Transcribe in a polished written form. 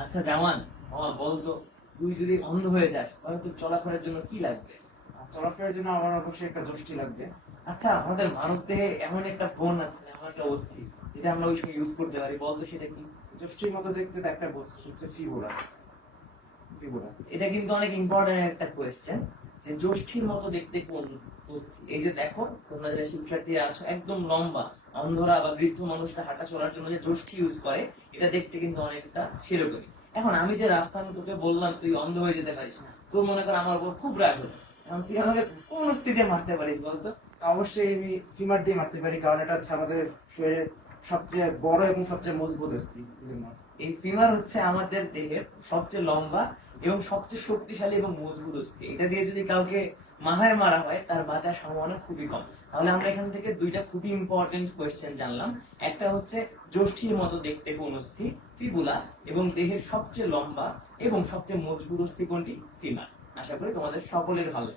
আচ্ছা জামান, বলতো, তুই যদি অন্ধ হয়ে যাস তাহলে তোর চলাফেরার জন্য কি লাগবে? আর চলাফেরার জন্য আমার অবশ্যই একটা যষ্টি লাগবে। আচ্ছা, আমাদের মানব দেহে এমন একটা বোন আছে, এমন একটা অস্থি যেটা আমরা ওই সময় ইউজ করতে পারি, বলতো সেটা কি? যষ্টির মতো দেখতে তো একটা বস্তু হচ্ছে ফিবুলা। ফিবুলা। এটা কিন্তু অনেক ইম্পর্টেন্ট একটা কোয়েশ্চেন, যে যষ্ঠির মতো দেখতে কোন অস্থি? এই যে দেখো, তোমরা যারা শিক্ষার্থীরা আছো, একদম লম্বা, অন্ধরা বা বৃদ্ধ মানুষরা হাঁটা চলার জন্য যে যষ্ঠি ইউজ করে, এটা দেখতে কিন্তু অনেকটা সেরকমই। এখন আমি যে রাফসান তোকে বললাম তুই অন্ধ হয়ে যেতে পারিস না, তোর মনে কর আমার উপর খুব রাগ হলো, এখন তুই আমাকে কোন অস্থিতে মারতে পারিস বলতো? অবশ্যই আমি ফিমার দিয়ে মারতে পারি, কারণ এটা হচ্ছে আমাদের শরীরের সবচেয়ে বড় এবং সবচেয়ে মজবুত অস্থি, এই জন্য। এই ফিমার হচ্ছে আমাদের দেহের সবচেয়ে লম্বা এবং সবচেয়ে শক্তিশালী এবং মজবুত অস্থি। এটা দিয়ে যদি কাউকে মাথায় মারা হয়, তার বাঁচার সম্ভাবনা খুবই কম। তাহলে আমরা এখান থেকে দুইটা খুবই ইম্পর্টেন্ট কোয়েশ্চেন জানলাম। একটা হচ্ছে যষ্ঠির মতো দেখতে কোন অস্থি? ফিবুলা। এবং দেহের সবচেয়ে লম্বা এবং সবচেয়ে মজবুত অস্থি কোনটি? ফিমার। আশা করি তোমাদের সকলের ভালো।